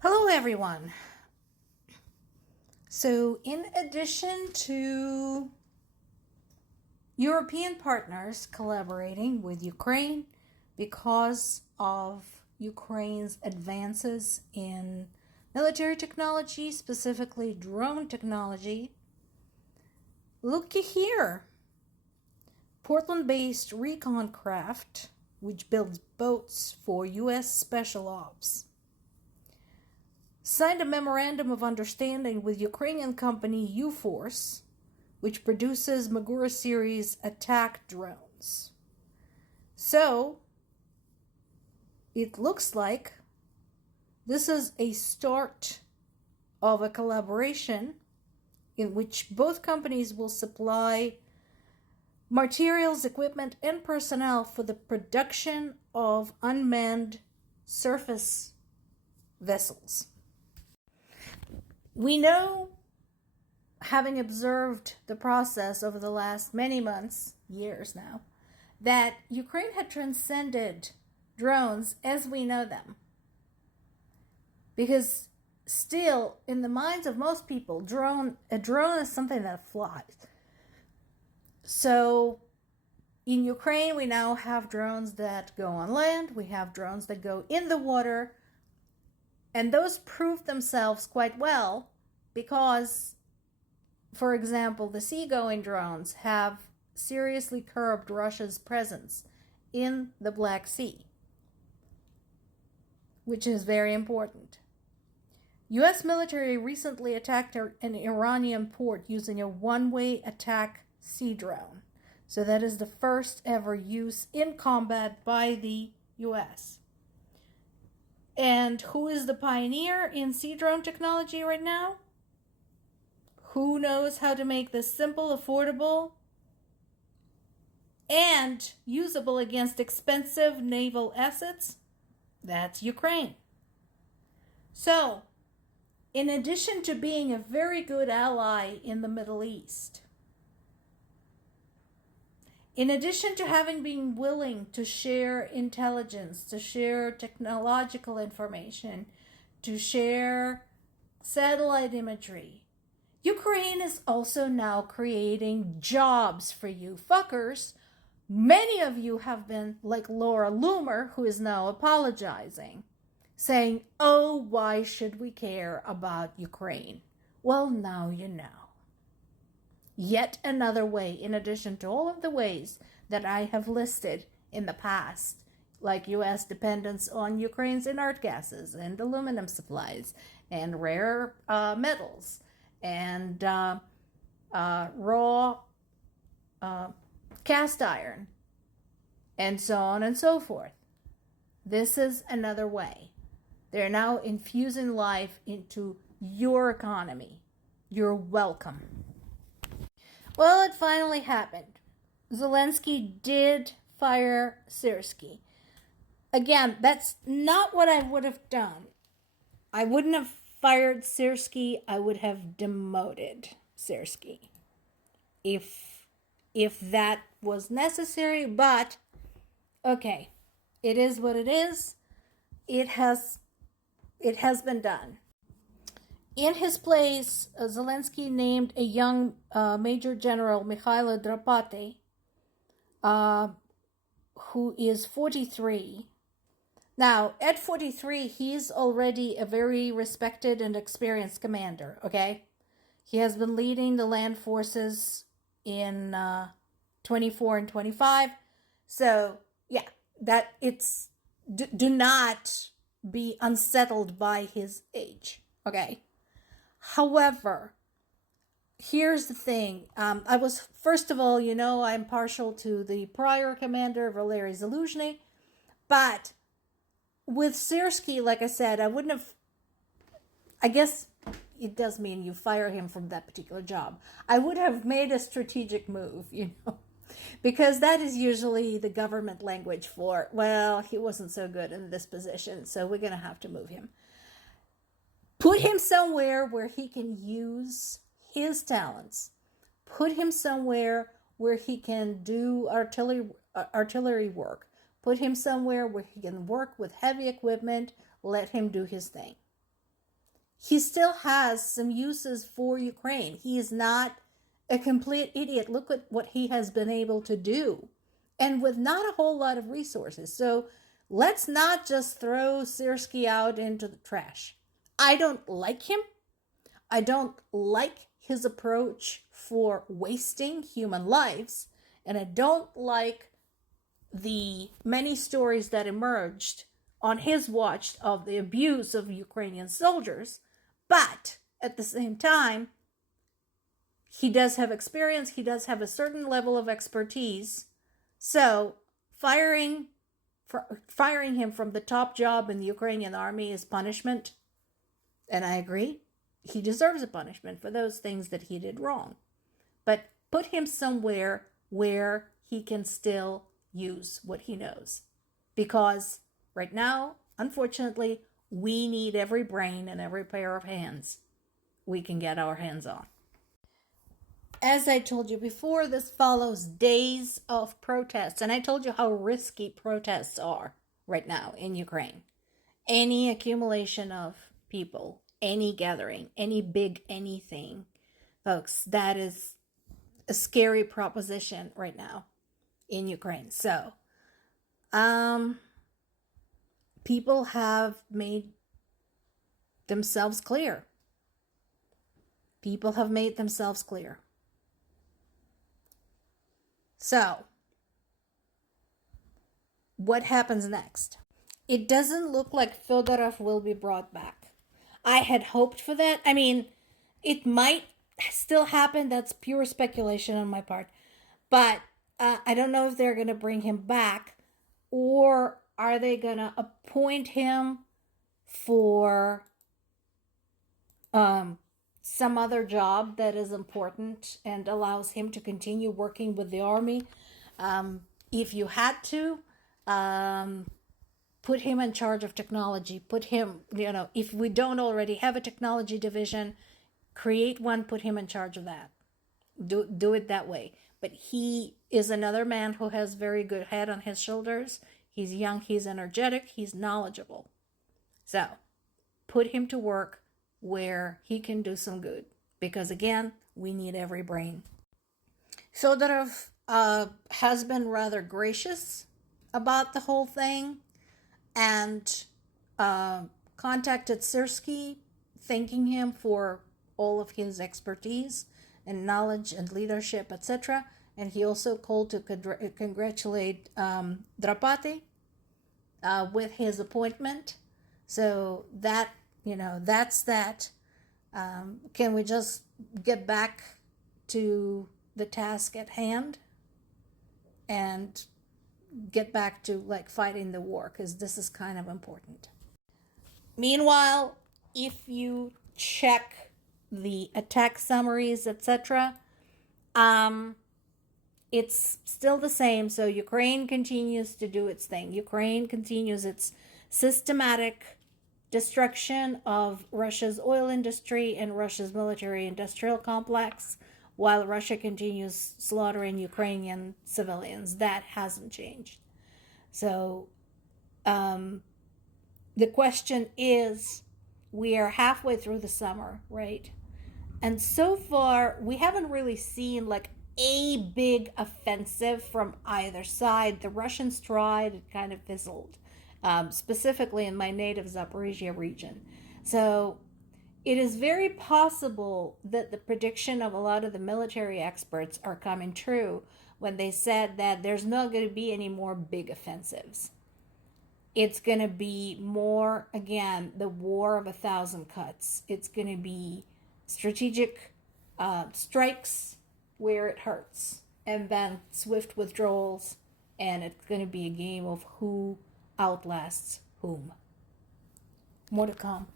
Hello, everyone. So, in addition to European partners collaborating with Ukraine because of Ukraine's advances in military technology, specifically drone technology, looky here. Portland-based ReconCraft, which builds boats for U.S. Special Ops, signed a memorandum of understanding with Ukrainian company U-Force, which produces Magura series attack drones. So, it looks like this is a start of a collaboration in which both companies will supply materials, equipment, and personnel for the production of unmanned surface vessels. We know, having observed the process over the last many months, years now, that Ukraine had transcended drones as we know them. Because still, in the minds of most people, a drone is something that flies. So, in Ukraine, we now have drones that go on land, we have drones that go in the water, and those prove themselves quite well because, for example, the seagoing drones have seriously curbed Russia's presence in the Black Sea, which is very important. U.S. military recently attacked an Iranian port using a one-way attack sea drone. So that is the first ever use in combat by the U.S. And who is the pioneer in sea drone technology right now? Who knows how to make this simple, affordable, and usable against expensive naval assets? That's Ukraine. So, in addition to being a very good ally in the Middle East, in addition to having been willing to share intelligence, to share technological information, to share satellite imagery, Ukraine is also now creating jobs for you fuckers. Many of you have been like Laura Loomer, who is now apologizing, saying, oh, why should we care about Ukraine? Well, now you know. Yet another way, in addition to all of the ways that I have listed in the past, like U.S. dependence on Ukraine's inert gases and aluminum supplies and rare metals and raw cast iron and so on and so forth. This is another way. They're now infusing life into your economy. You're welcome. Well, it finally happened. Zelensky did fire Syrskyi. Again, that's not what I would have done. I wouldn't have fired Syrskyi. I would have demoted Syrskyi if that was necessary. But okay, it is what it is. It has been done. In his place, Zelensky named a young Major General, Mikhailo Drapate, who is 43. Now, at 43, he's already a very respected and experienced commander, okay? He has been leading the land forces in 24 and 25. So, yeah, that it's... Do not be unsettled by his age, okay? However, here's the thing. I was, first of all, I'm partial to the prior commander, Valery Zaluzhny, but with Syrskyi, like I said, I wouldn't have, I guess it does mean you fire him from that particular job. I would have made a strategic move, because that is usually the government language for, well, he wasn't so good in this position, so we're going to have to move him. Put him somewhere where he can use his talents. Put him somewhere where he can do artillery work. Put him somewhere where he can work with heavy equipment. Let him do his thing. he still has some uses for Ukraine. He is not a complete idiot. Look at what he has been able to do, and with not a whole lot of resources. So let's not just throw Syrski out into the trash. I don't like him. I don't like his approach for wasting human lives, and I don't like the many stories that emerged on his watch of the abuse of Ukrainian soldiers. But at the same time, he does have experience, he does have a certain level of expertise. So firing him from the top job in the Ukrainian army is punishment. And I agree, he deserves a punishment for those things that he did wrong. But put him somewhere where he can still use what he knows. Because right now, unfortunately, we need every brain and every pair of hands we can get our hands on. As I told you before, this follows days of protests. And I told you how risky protests are right now in Ukraine. Any accumulation of people, any gathering, any big anything, folks, that is a scary proposition right now in Ukraine. So, people have made themselves clear. People have made themselves clear. So, what happens next? It doesn't look like Fedorov will be brought back. I had hoped for that. I mean, it might still happen. That's pure speculation on my part. But I don't know if they're going to bring him back, or are they going to appoint him for some other job that is important and allows him to continue working with the army. If you had to, put him in charge of technology. Put him, if we don't already have a technology division, create one, put him in charge of that. Do it that way. But he is another man who has very good head on his shoulders. He's young, he's energetic, he's knowledgeable. So put him to work where he can do some good. Because again, we need every brain. Fedorov has been rather gracious about the whole thing and contacted Syrski, thanking him for all of his expertise and knowledge and leadership, etc. And he also called to congratulate Drapati with his appointment. So that, that's that. Can we just get back to the task at hand and get back to fighting the war, because this is kind of important. Meanwhile, if you check the attack summaries, etc., it's still the same. So Ukraine continues to do its thing. Ukraine continues its systematic destruction of Russia's oil industry and Russia's military industrial complex, while Russia continues slaughtering Ukrainian civilians. That hasn't changed. So the question is, we are halfway through the summer, right? And so far, we haven't really seen a big offensive from either side. The Russians tried, it kind of fizzled, specifically in my native Zaporizhia region. So it is very possible that the prediction of a lot of the military experts are coming true when they said that there's not going to be any more big offensives. It's going to be more, again, the war of 1,000 cuts. It's going to be strategic strikes where it hurts, and then swift withdrawals, and it's going to be a game of who outlasts whom. More to come.